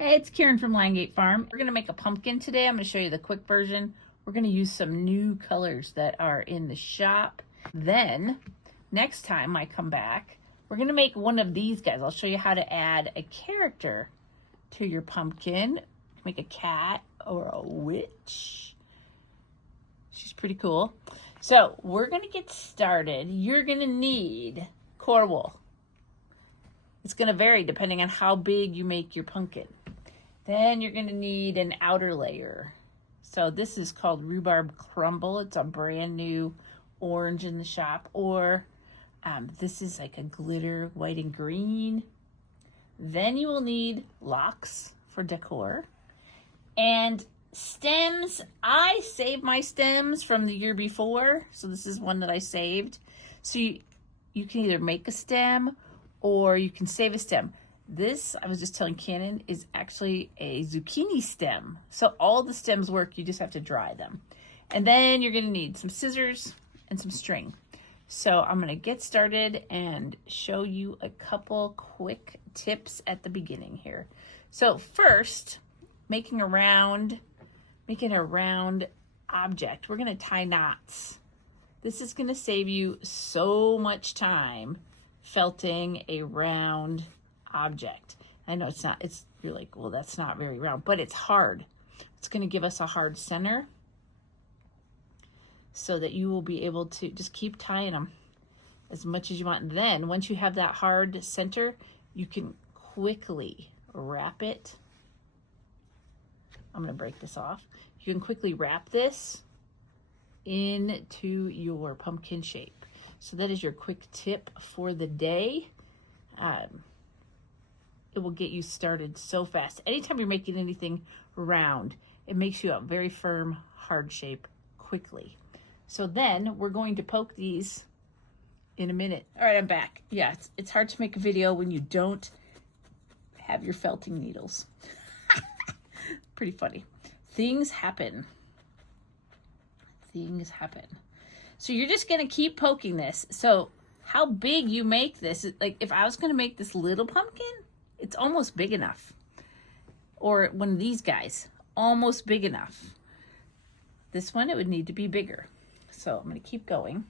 Hey, it's Karen from Langate Farm. We're gonna make a pumpkin today. I'm gonna show you the quick version. We're gonna use some new colors that are in the shop. Then, next time I come back, we're gonna make one of these guys. I'll show you how to add a character to your pumpkin. Make a cat or a witch. She's pretty cool. So, we're gonna get started. You're gonna need core wool. It's gonna vary depending on how big you make your pumpkin. Then you're gonna need an outer layer. So this is called rhubarb crumble. It's a brand new orange in the shop. Or this is like a glitter white and green. Then you will need locks for decor. And stems, I saved my stems from the year before. So this is one that I saved. So you can either make a stem or you can save a stem. This, I was just telling Cannon, is actually a zucchini stem. So all the stems work, you just have to dry them. And then you're gonna need some scissors and some string. So I'm gonna get started and show you a couple quick tips at the beginning here. So first, making a round object. We're gonna tie knots. This is gonna save you so much time felting a round object. I know you're like, well, that's not very round, but it's hard. It's going to give us a hard center so that you will be able to just keep tying them as much as you want. And then once you have that hard center, you can quickly wrap it. I'm going to break this off. You can quickly wrap this into your pumpkin shape. So that is your quick tip for the day. It will get you started so fast. Anytime you're making anything round, it makes you a very firm, hard shape quickly. So then we're going to poke these in a minute. All right, I'm back. Yeah, it's hard to make a video when you don't have your felting needles. Pretty funny. Things happen. Things happen. So you're just gonna keep poking this. So how big you make this, like if I was gonna make this little pumpkin, it's almost big enough. Or one of these guys, almost big enough. This one, it would need to be bigger. So I'm gonna keep going.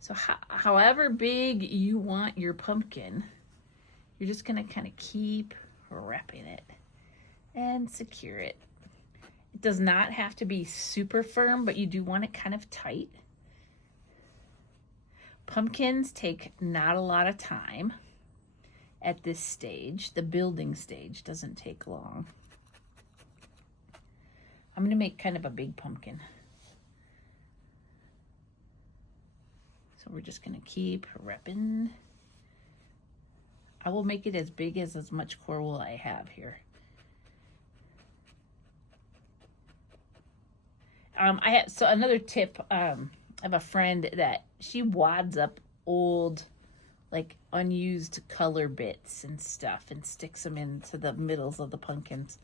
So however big you want your pumpkin, you're just gonna kind of keep wrapping it and secure it. It does not have to be super firm, but you do want it kind of tight. Pumpkins take not a lot of time at this stage. The building stage doesn't take long. I'm going to make kind of a big pumpkin. So we're just going to keep wrapping. I will make it as big as much core wool I have here. So another tip, I have a friend that she wads up old, like unused color bits and stuff and sticks them into the middles of the pumpkins.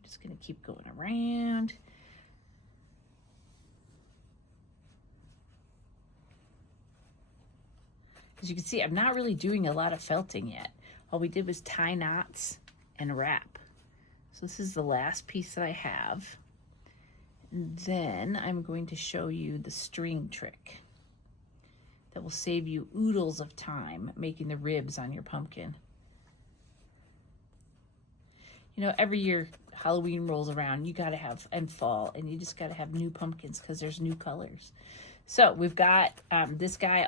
We're just gonna keep going around. As you can see, I'm not really doing a lot of felting yet. All we did was tie knots and wrap. So this is the last piece that I have. And then I'm going to show you the string trick that will save you oodles of time making the ribs on your pumpkin. You know, every year Halloween rolls around, you gotta have, and fall, and you just gotta have new pumpkins because there's new colors. So we've got this guy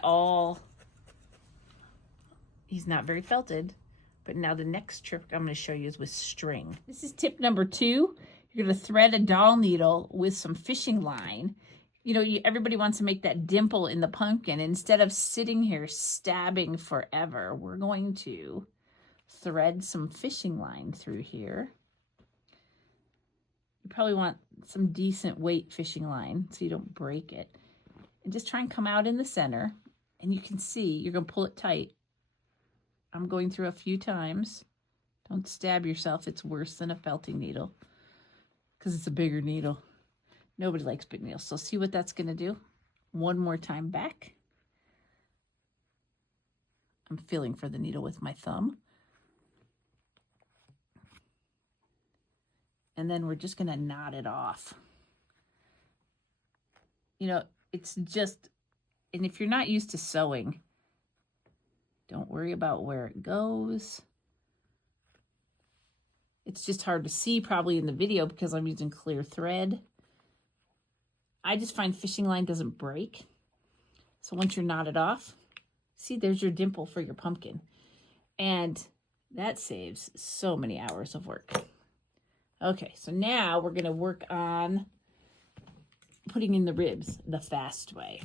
he's not very felted. But now the next trick I'm going to show you is with string. This is tip number 2. You're going to thread a doll needle with some fishing line. You know, everybody wants to make that dimple in the pumpkin. Instead of sitting here stabbing forever, we're going to thread some fishing line through here. You probably want some decent weight fishing line so you don't break it. And just try and come out in the center. And you can see, you're going to pull it tight. I'm going through a few times. Don't stab yourself. It's worse than a felting needle because it's a bigger needle. Nobody likes big needles. So see what that's going to do? One more time back. I'm feeling for the needle with my thumb. And then we're just going to knot it off. You know, it's just, and if you're not used to sewing, don't worry about where it goes. It's just hard to see probably in the video because I'm using clear thread. I just find fishing line doesn't break. So once you're knotted off, see, there's your dimple for your pumpkin. And that saves so many hours of work. Okay, so now we're gonna work on putting in the ribs the fast way.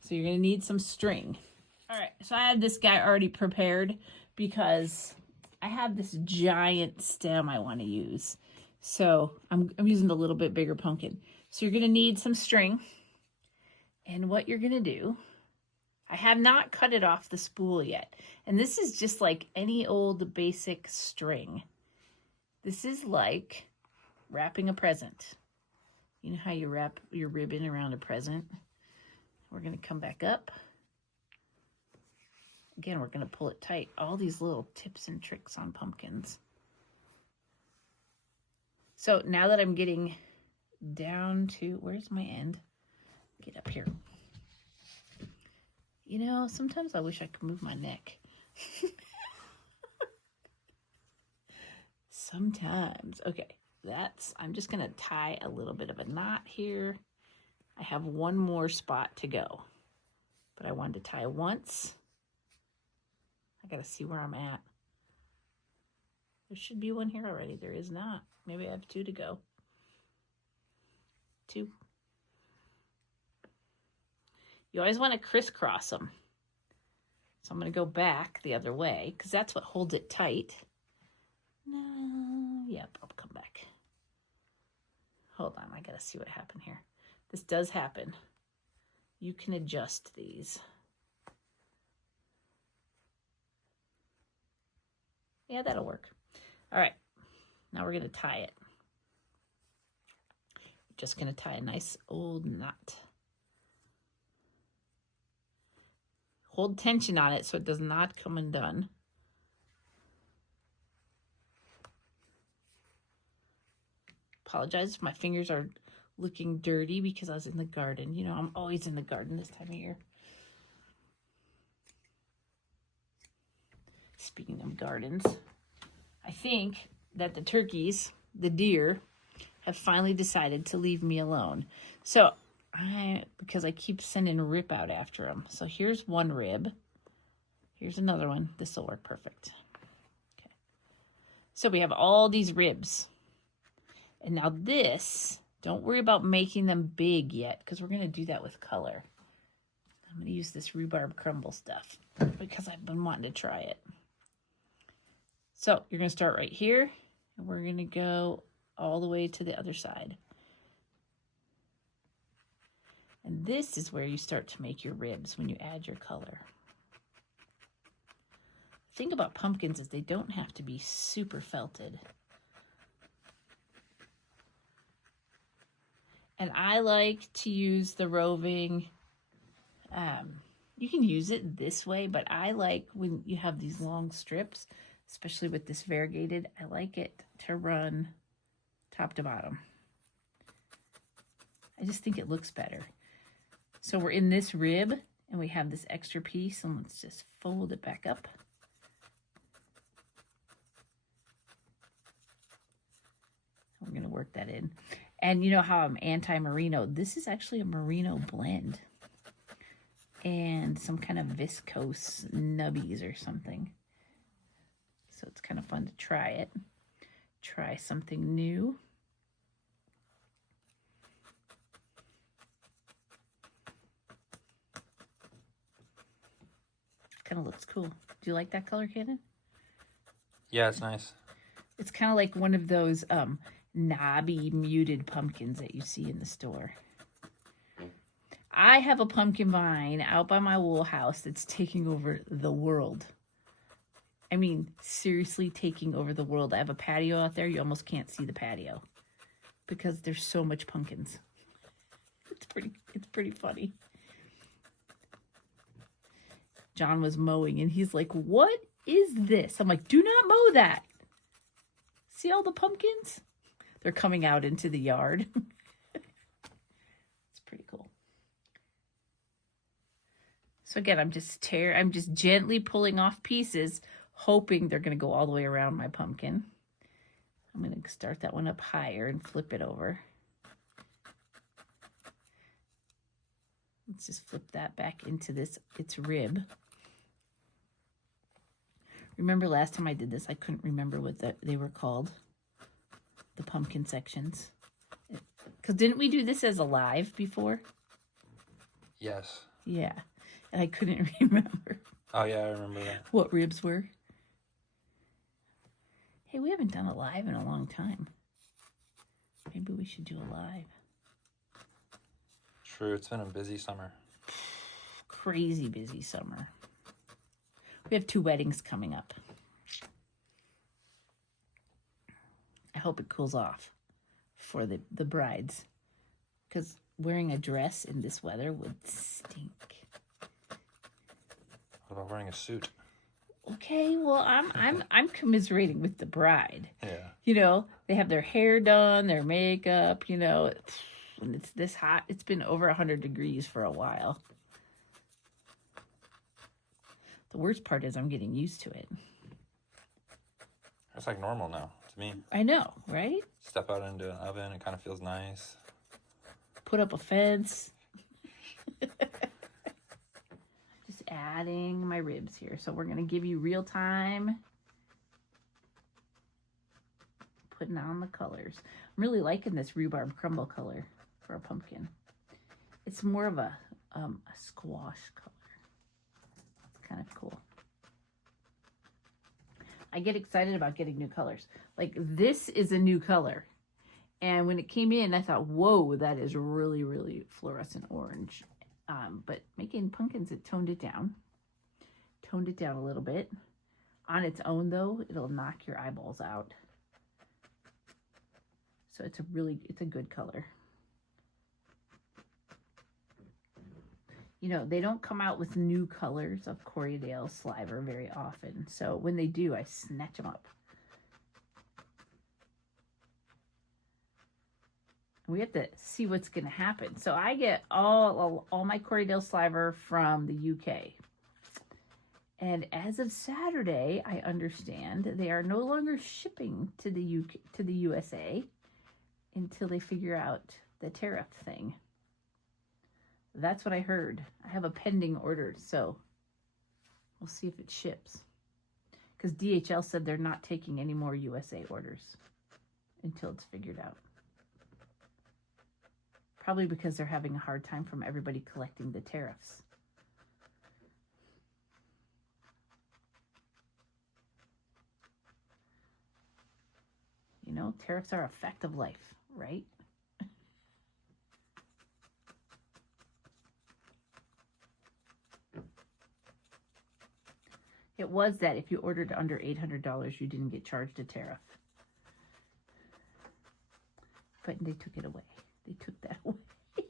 So you're gonna need some string. All right, so I had this guy already prepared because I have this giant stem I wanna use. So I'm using a little bit bigger pumpkin. So you're gonna need some string. And what you're gonna do, I have not cut it off the spool yet. And this is just like any old basic string. This is like wrapping a present. You know how you wrap your ribbon around a present? We're gonna come back up. Again, we're gonna pull it tight. All these little tips and tricks on pumpkins. So now that I'm getting down to, where's my end? Get up here. You know, sometimes I wish I could move my neck. Sometimes. Okay, I'm just gonna tie a little bit of a knot here. I have one more spot to go, but I wanted to tie once. I gotta see where I'm at. There should be one here already. There is not. Maybe I have 2 to go. 2. You always want to crisscross them. So I'm going to go back the other way because that's what holds it tight. No, yep, I'll come back. Hold on, I got to see what happened here. This does happen. You can adjust these. Yeah, that'll work. All right, now we're going to tie it. Just going to tie a nice old knot. Hold tension on it so it does not come undone. Apologize if my fingers are looking dirty because I was in the garden. You know, I'm always in the garden this time of year. Speaking of gardens, I think that the turkeys, the deer, have finally decided to leave me alone. So because I keep sending rip out after them. So here's one rib. Here's another one. This will work perfect. Okay. So we have all these ribs. And now this, don't worry about making them big yet because we're going to do that with color. I'm going to use this rhubarb crumble stuff because I've been wanting to try it. So you're going to start right here and we're going to go all the way to the other side. And this is where you start to make your ribs when you add your color. The thing about pumpkins is they don't have to be super felted. And I like to use the roving. You can use it this way, but I like when you have these long strips, especially with this variegated, I like it to run top to bottom. I just think it looks better. So we're in this rib and we have this extra piece, and let's just fold it back up. We're going to work that in. And you know how I'm anti-merino? This is actually a merino blend. And some kind of viscose nubbies or something. So it's kind of fun to try it. Try something new. Kind of looks cool. Do you like that color, Cannon? Yeah, it's nice. It's kind of like one of those knobby muted pumpkins that you see in the store. I have a pumpkin vine out by my wool house that's taking over the world. I mean, seriously taking over the world. I have a patio out there. You almost can't see the patio because there's so much pumpkins. It's pretty funny. John was mowing and he's like, what is this? I'm like, do not mow that. See all the pumpkins? They're coming out into the yard. It's pretty cool. So again, I'm just gently pulling off pieces, hoping they're going to go all the way around my pumpkin. I'm going to start that one up higher and flip it over. Let's just flip that back into its rib. Remember last time I did this, I couldn't remember what they were called. The pumpkin sections. Because didn't we do this as a live before? Yes. Yeah. And I couldn't remember. Oh, yeah, I remember that. What ribs were. Hey, we haven't done a live in a long time. Maybe we should do a live. True, it's been a busy summer. Crazy busy summer. We have 2 weddings coming up. I hope it cools off for the brides. Because wearing a dress in this weather would stink. What about wearing a suit? Okay, well, I'm commiserating with the bride. Yeah. You know, they have their hair done, their makeup, you know. When it's this hot, it's been over 100 degrees for a while. The worst part is I'm getting used to it. It's like normal now to me. I know, right? Step out into an oven, it kind of feels nice. Put up a fence. Just adding my ribs here. So we're going to give you real time. Putting on the colors. I'm really liking this rhubarb crumble color for a pumpkin. It's more of a squash color. It's kind of cool. I get excited about getting new colors. Like this is a new color. And when it came in, I thought, whoa, that is really, really fluorescent orange. But making pumpkins, it toned it down. Toned it down a little bit. On its own, though, it'll knock your eyeballs out. So it's a good color. You know, they don't come out with new colors of Corriedale Sliver very often. So when they do, I snatch them up. We have to see what's going to happen. So I get all my Corriedale Sliver from the UK. And as of Saturday, I understand they are no longer shipping to the UK, to the USA until they figure out the tariff thing. That's what I heard. I have a pending order, so we'll see if it ships. Because DHL said they're not taking any more USA orders until it's figured out. Probably because they're having a hard time from everybody collecting the tariffs. You know, tariffs are a fact of life, right? It was that if you ordered under $800, you didn't get charged a tariff. But they took it away. They took that away. It's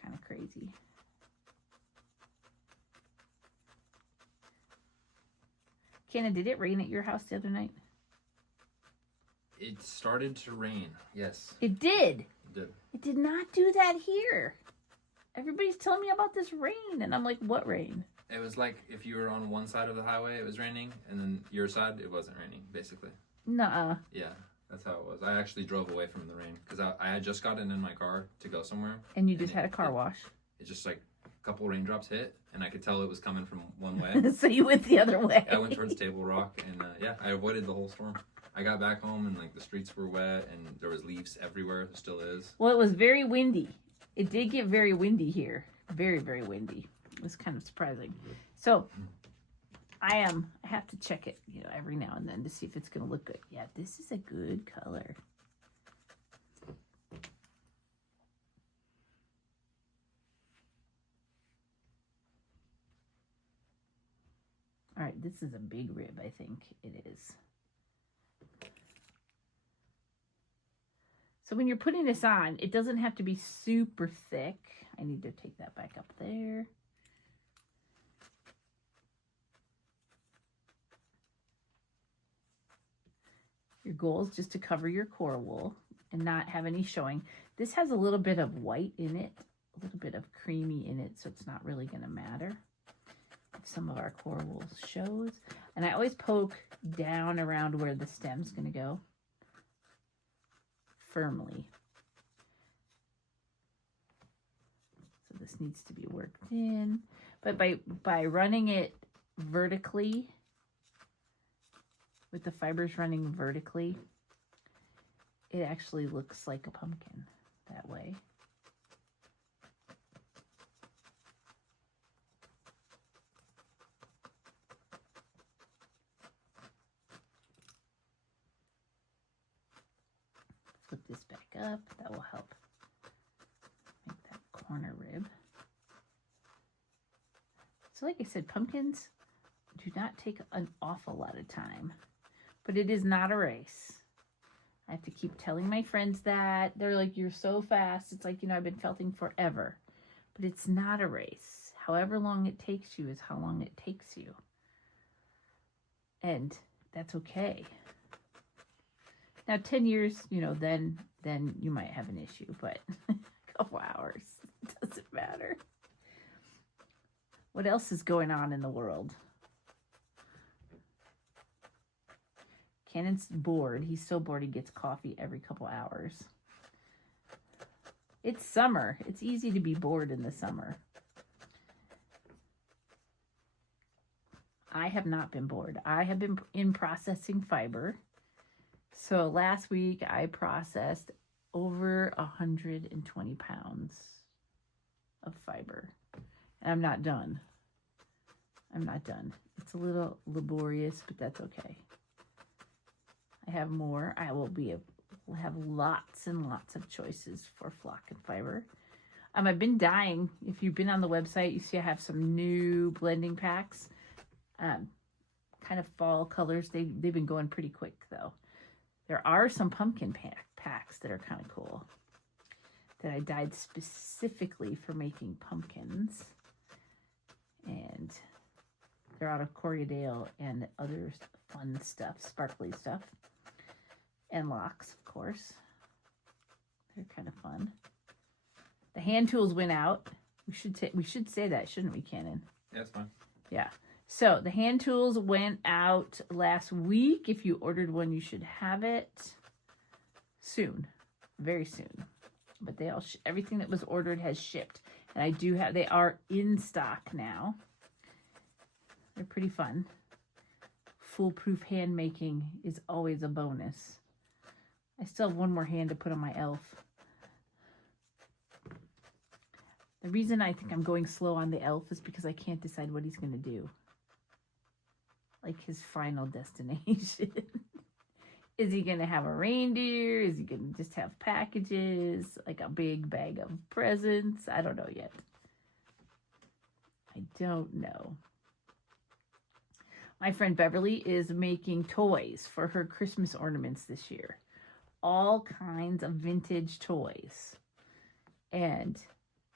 kind of crazy. Kenna, did it rain at your house the other night? It started to rain, yes. It did. It did. It did not do that here. Everybody's telling me about this rain, and I'm like, what rain? It was like if you were on one side of the highway, it was raining, and then your side, it wasn't raining, basically. Nuh-uh. Yeah, that's how it was. I actually drove away from the rain because I had just gotten in my car to go somewhere. And you just had a car wash. It just like a couple raindrops hit, and I could tell it was coming from one way. So you went the other way. I went towards Table Rock, and yeah, I avoided the whole storm. I got back home, and like the streets were wet, and there was leaves everywhere. There still is. Well, it was very windy. It did get very windy here. Very, very windy. It was kind of surprising. So I have to check it, you know, every now and then to see if it's going to look good. Yeah, this is a good color. All right, this is a big rib, I think it is. So when you're putting this on, it doesn't have to be super thick. I need to take that back up there. goal is just to cover your core wool and not have any showing. This has a little bit of white in it, a little bit of creamy in it, so it's not really going to matter if some of our core wool shows. And I always poke down around where the stem's going to go firmly. So this needs to be worked in. But by running it vertically, with the fibers running vertically, it actually looks like a pumpkin that way. Flip this back up. That will help make that corner rib. So like I said, pumpkins do not take an awful lot of time, but it is not a race. I have to keep telling my friends that. They're like, you're so fast. It's like, you know, I've been felting forever, but it's not a race. However long it takes you is how long it takes you. And that's okay. Now, 10 years, you know, then you might have an issue, but a couple hours, it doesn't matter. What else is going on in the world? Cannon's bored. He's so bored he gets coffee every couple hours. It's summer. It's easy to be bored in the summer. I have not been bored. I have been in processing fiber. So last week I processed over 120 pounds of fiber. And I'm not done. I'm not done. It's a little laborious, but that's okay. I have more. I will have lots and lots of choices for flock and fiber. I've been dying. If you've been on the website, you see I have some new blending packs. Kind of fall colors. They've been going pretty quick though. There are some pumpkin packs that are kind of cool that I dyed specifically for making pumpkins. And they're out of Corriedale and other fun stuff, sparkly stuff. And locks, of course. They're kind of fun. The hand tools went out. We should say that, shouldn't we, Cannon? Yeah, it's fine. Yeah. So the hand tools went out last week. If you ordered one, you should have it soon, very soon. But they all everything that was ordered has shipped, and they are in stock now. They're pretty fun. Foolproof hand making is always a bonus. I still have one more hand to put on my elf. The reason I think I'm going slow on the elf is because I can't decide what he's going to do. Like his final destination. Is he going to have a reindeer? Is he going to just have packages? Like a big bag of presents? I don't know yet. I don't know. My friend Beverly is making toys for her Christmas ornaments this year. All kinds of vintage toys. And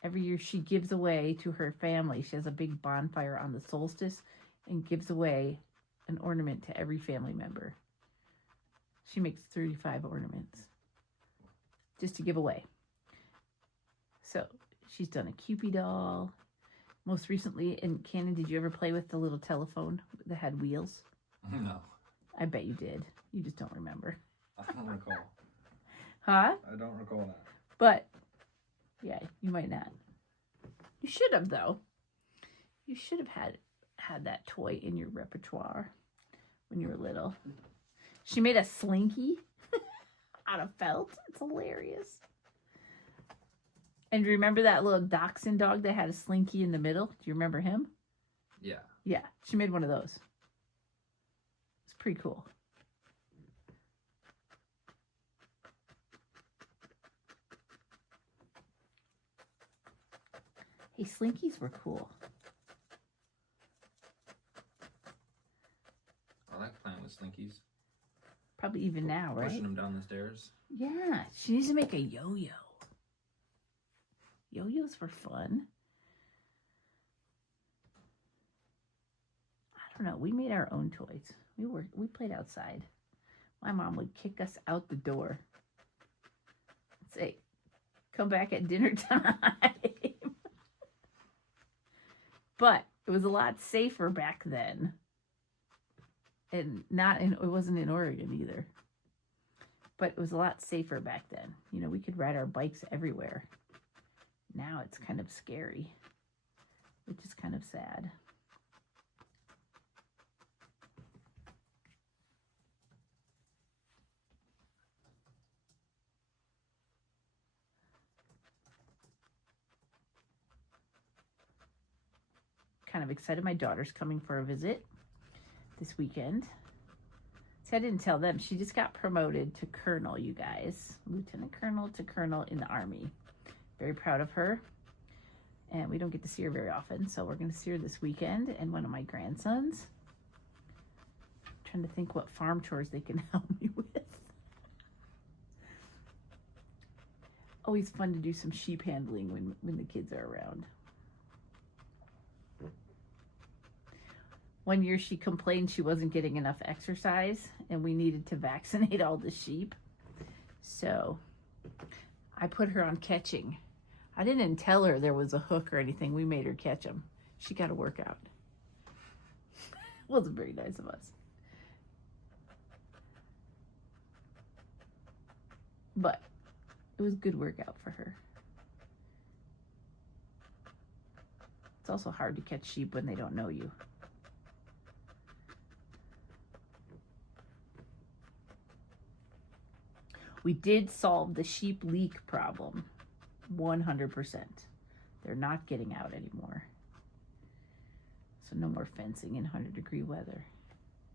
every year she gives away to her family. She has a big bonfire on the solstice and gives away an ornament to every family member. She makes 35 ornaments just to give away. So she's done a Cupid doll. Most recently, and Cannon, did you ever play with the little telephone that had wheels? No. I bet you did. You just don't remember. I don't recall. Huh? I don't recall that. But, yeah, you might not. You should have, though. You should have had that toy in your repertoire when you were little. She made a slinky out of felt. It's hilarious. And remember that little dachshund dog that had a slinky in the middle? Do you remember him? Yeah. Yeah, she made one of those. It's pretty cool. Hey, slinkies were cool. I like playing with slinkies. Probably even now, right? Pushing them down the stairs. Yeah, she needs to make a yo-yo. Yo-yos were fun. I don't know. We made our own toys. We played outside. My mom would kick us out the door. Say, come back at dinner time. But it was a lot safer back then. And it wasn't in Oregon either. But it was a lot safer back then. You know, we could ride our bikes everywhere. Now it's kind of scary, which is kind of sad. Kind of excited. My daughter's coming for a visit this weekend. See, I didn't tell them. She just got promoted to colonel, you guys. Lieutenant colonel to colonel in the Army. Very proud of her. And we don't get to see her very often, so we're going to see her this weekend. And one of my grandsons. I'm trying to think what farm chores they can help me with. Always fun to do some sheep handling when the kids are around. One year she complained she wasn't getting enough exercise and we needed to vaccinate all the sheep. So I put her on catching. I didn't tell her there was a hook or anything. We made her catch them. She got a workout. Wasn't very nice of us. But it was a good workout for her. It's also hard to catch sheep when they don't know you. We did solve the sheep leak problem, 100%. They're not getting out anymore. So no more fencing in 100-degree weather.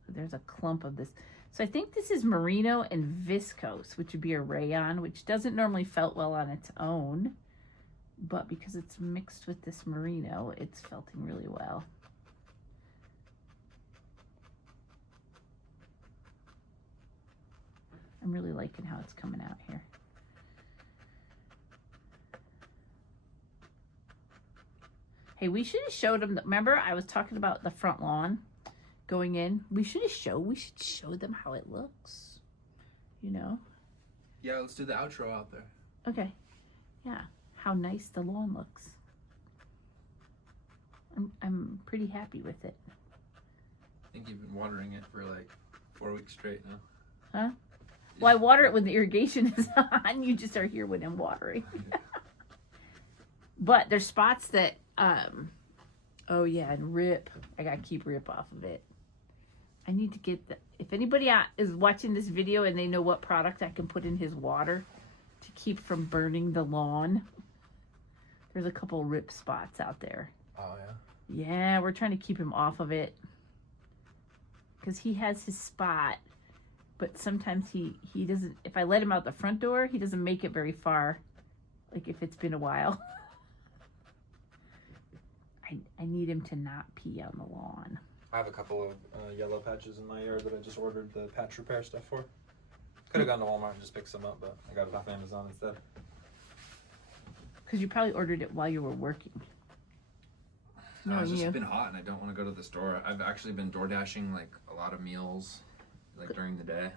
There's a clump of this. So I think this is merino and viscose, which would be a rayon, which doesn't normally felt well on its own. But because it's mixed with this merino, it's felting really well. I'm really liking how it's coming out here. Hey, we should have showed them. Remember, I was talking about the front lawn going in. We should show them how it looks. You know? Yeah, let's do the outro out there. Okay. Yeah, how nice the lawn looks. I'm pretty happy with it. I think you've been watering it for like 4 weeks straight now. Huh? Well, I water it when the irrigation is on. You just are here when I'm watering. But there's spots that, oh yeah, and Rip. I gotta keep Rip off of it. I need to get if anybody is watching this video and they know what product I can put in his water to keep from burning the lawn. There's a couple Rip spots out there. Oh yeah? Yeah, we're trying to keep him off of it. Because he has his spot. But sometimes he doesn't, if I let him out the front door, he doesn't make it very far. Like if it's been a while. I need him to not pee on the lawn. I have a couple of yellow patches in my yard that I just ordered the patch repair stuff for. Could have gone to Walmart and just picked some up, but I got it off Amazon instead. Because you probably ordered it while you were working. No, It's just been hot and I don't want to go to the store. I've actually been door dashing like a lot of meals like during the day.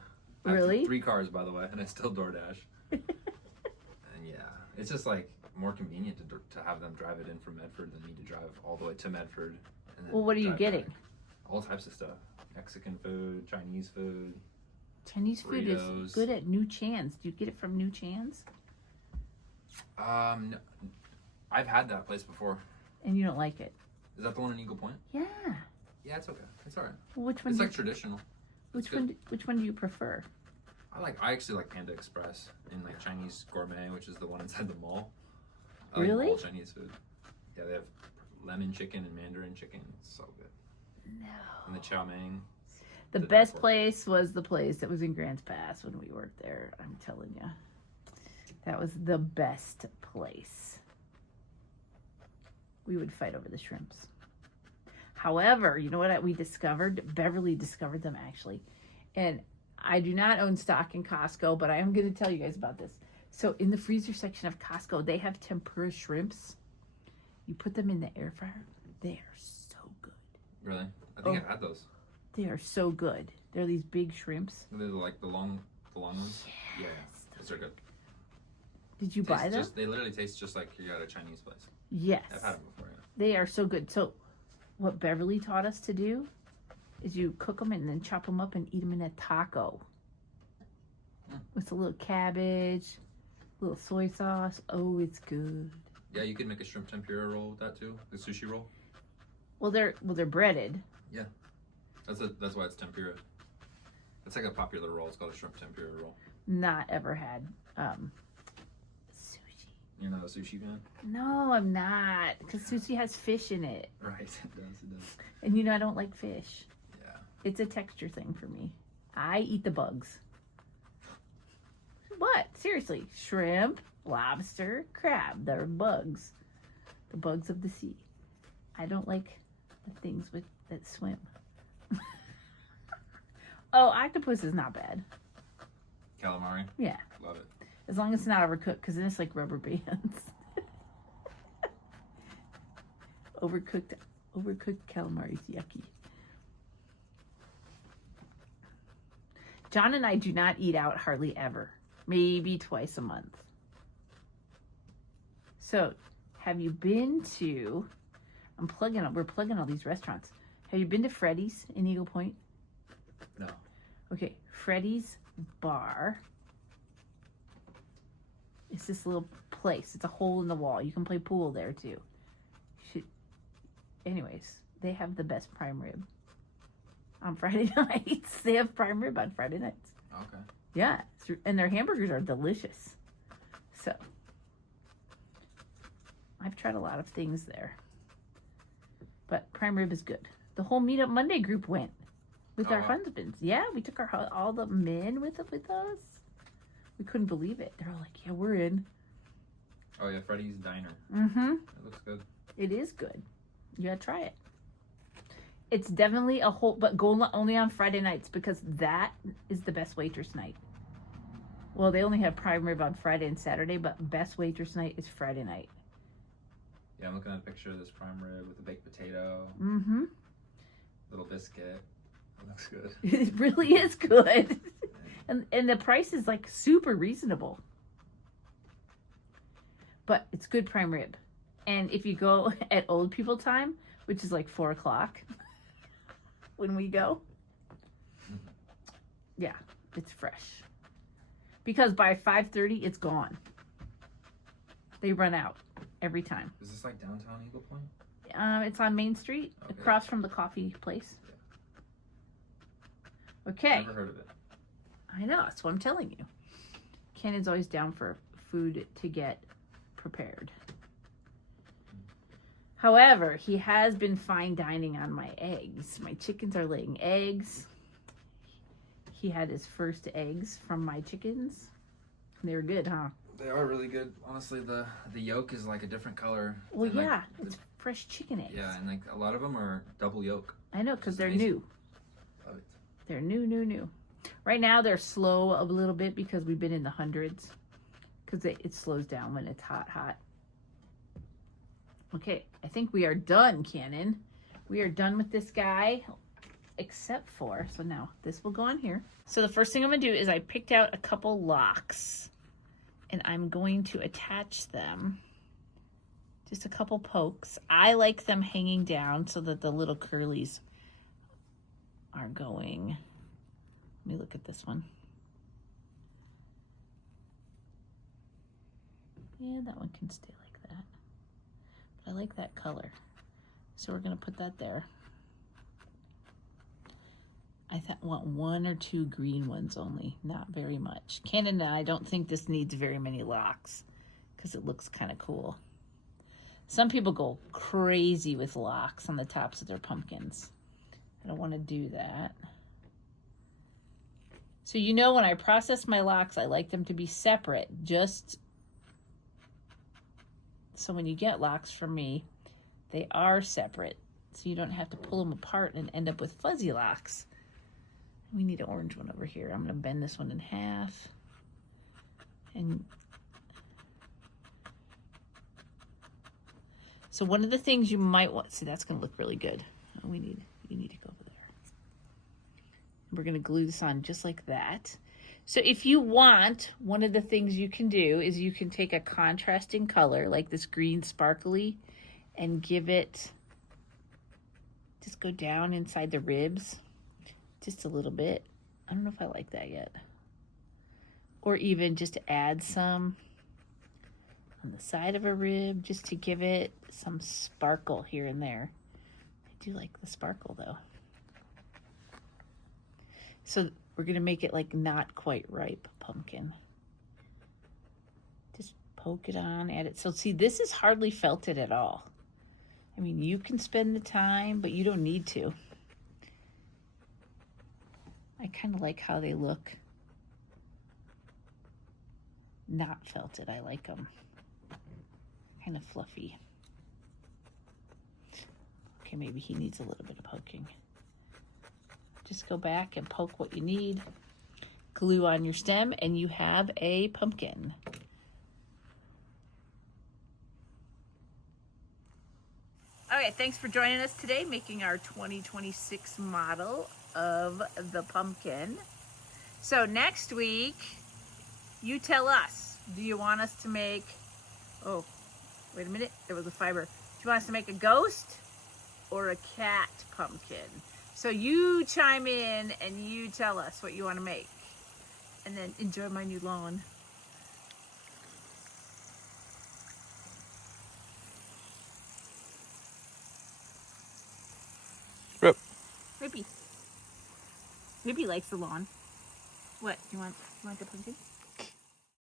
I have Really? 3 cars, by the way, and I still door dash. And yeah, it's just like more convenient to have them drive it in from Medford than me to drive all the way to Medford. And then Well, what are you drive getting? back. All types of stuff. Mexican food, Chinese food. Chinese food burritos. is good at New Chan's. Do you get it from New Chan's? No, I've had that place before. And you don't like it? Is that the one in Eagle Point? Yeah. Yeah, it's okay. It's alright. Well, which one? It's like traditional. Which one do you prefer? I actually like Panda Express in like Chinese Gourmet, which is the one inside the mall. I Really? like all Chinese food. Yeah, they have lemon chicken and mandarin chicken. It's so good. No. And the chow mein. The best place was the place that was in Grants Pass when we worked there. I'm telling you. That was the best place. We would fight over the shrimps. However, you know what we discovered? Beverly discovered them actually. And I do not own stock in Costco, but I am going to tell you guys about this. So in the freezer section of Costco, they have tempura shrimps. You put them in the air fryer. They are so good. Really? I think I've had those. They are so good. They're these big shrimps. They're like the long ones. Yeah, those are good. Did you buy them? They literally taste just like you're at a Chinese place. Yes. I've had them before. Yeah. They are so good. So, what Beverly taught us to do is you cook them and then chop them up and eat them in a taco. With a little cabbage, a little soy sauce. Oh, it's good. Yeah, you can make a shrimp tempura roll with that too. The sushi roll. Well, they're breaded. Yeah, that's why it's tempura. It's like a popular roll. It's called a shrimp tempura roll. Not ever had sushi. You're not a sushi fan? No, I'm not. Because sushi has fish in it. Right, it does. And you know I don't like fish. Yeah. It's a texture thing for me. I eat the bugs. What? Seriously. Shrimp, lobster, crab. They're bugs. The bugs of the sea. I don't like the things that swim. Oh, octopus is not bad. Calamari? Yeah. Love it. As long as it's not overcooked, because then it's like rubber bands. Overcooked calamari is yucky. John and I do not eat out hardly ever. Maybe twice a month. So, have you been to... we're plugging all these restaurants. Have you been to Freddy's in Eagle Point? No. Okay, Freddy's Bar. It's this little place. It's a hole in the wall. You can play pool there too. Anyways, they have the best prime rib on Friday nights. They have prime rib on Friday nights. Okay. Yeah, and their hamburgers are delicious. So, I've tried a lot of things there. But prime rib is good. The whole Meetup Monday group went with our husbands. Yeah, we took all the men with us. We couldn't believe it. They're all like, yeah, we're in. Oh yeah, Freddy's Diner. Mm-hmm. It looks good. It is good. You gotta try it. It's definitely a whole, but go only on Friday nights because that is the best waitress night. Well, they only have prime rib on Friday and Saturday, but best waitress night is Friday night. Yeah, I'm looking at a picture of this prime rib with a baked potato. Mm-hmm. Little biscuit. It looks good. It really is good. And the price is like super reasonable. But it's good prime rib. And if you go at old people time, which is like 4 o'clock when we go, yeah, it's fresh. Because by 5:30, it's gone. They run out every time. Is this like downtown Eagle Point? It's on Main Street, Okay. across from the coffee place. Okay. Never heard of it. I know, that's what I'm telling you. Cannon's always down for food to get prepared. However, he has been fine dining on my eggs. My chickens are laying eggs. He had his first eggs from my chickens. They were good, huh? They are really good. Honestly, the yolk is like a different color. Well, And, like, yeah, it's fresh chicken eggs. Yeah, and like a lot of them are double yolk. I know, because It's they're amazing. new. Love it. They're new. Right now, they're slow a little bit because we've been in the hundreds. Because it slows down when it's hot. Okay, I think we are done, Cannon. We are done with this guy, except for, so now this will go on here. So the first thing I'm going to do is I picked out a couple locks, and I'm going to attach them. Just a couple pokes. I like them hanging down so that the little curlies are going. Let me look at this one. Yeah, that one can stay like that. But I like that color. So we're going to put that there. I want 1 or 2 green ones only, not very much. Cannon and I don't think this needs very many locks because it looks kind of cool. Some people go crazy with locks on the tops of their pumpkins. I don't want to do that. So you know when I process my locks, I like them to be separate, just so when you get locks from me, they are separate. So you don't have to pull them apart and end up with fuzzy locks. We need an orange one over here. I'm going to bend this one in half. And so one of the things you might want, see, that's going to look really good. You need to go over there. We're going to glue this on just like that. So if you want, one of the things you can do is you can take a contrasting color like this green sparkly and give it, just go down inside the ribs just a little bit. I don't know if I like that yet. Or even just add some on the side of a rib just to give it some sparkle here and there. I do like the sparkle though. So we're gonna make it like not quite ripe pumpkin. Just poke it on, add it. So see, this is hardly felted at all. I mean, you can spend the time, but you don't need to. I kind of like how they look. Not felted, I like them. Kind of fluffy. Okay, maybe he needs a little bit of poking. Just go back and poke what you need. Glue on your stem and you have a pumpkin. Okay, thanks for joining us today, making our 2026 model of the pumpkin. So next week, you tell us, do you want us to make, oh, wait a minute, there was a fiber. Do you want us to make a ghost or a cat pumpkin? So you chime in and you tell us what you want to make. And then enjoy my new lawn. Rip. Rippy. Rippy likes the lawn. What, you want the pumpkin?